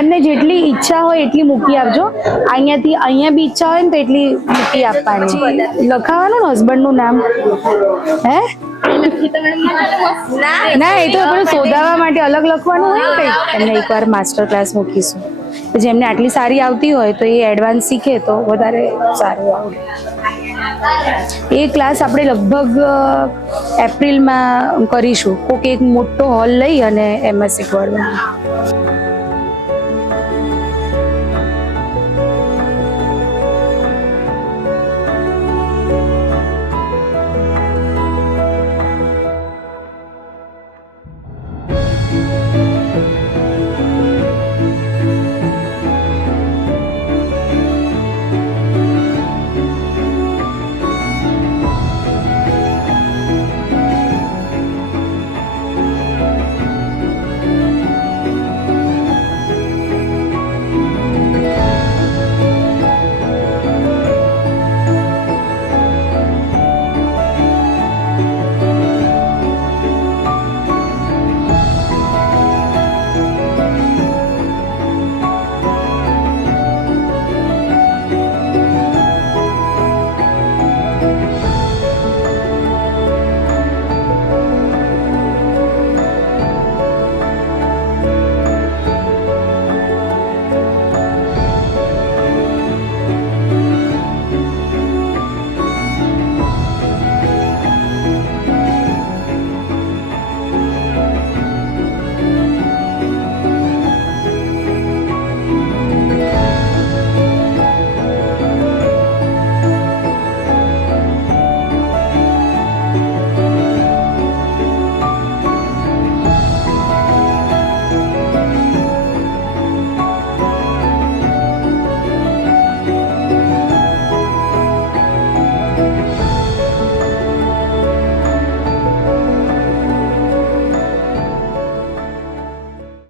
એમને જેટલી ઈચ્છા હોય એટલી મૂકી આપજો. અહીંયા બી ઈચ્છા હોય ને તો એટલી મૂકી આપવાની. લખાવાનું ને હસબન્ડનું નામ. હે ના, એ તો આપણે શોધાવવા માટે અલગ લખવાનું હોય ને કંઈક. એમને એકવાર માસ્ટર ક્લાસ મૂકીશું. જેમને આટલી સારી આવતી હોય તો એ એડવાન્સ શીખે તો વધારે સારું આવડે. એ ક્લાસ આપણે લગભગ એપ્રિલમાં કરીશું. કોઈક એક મોટો હોલ લઈ અને એમાં શીખવાડવાનું.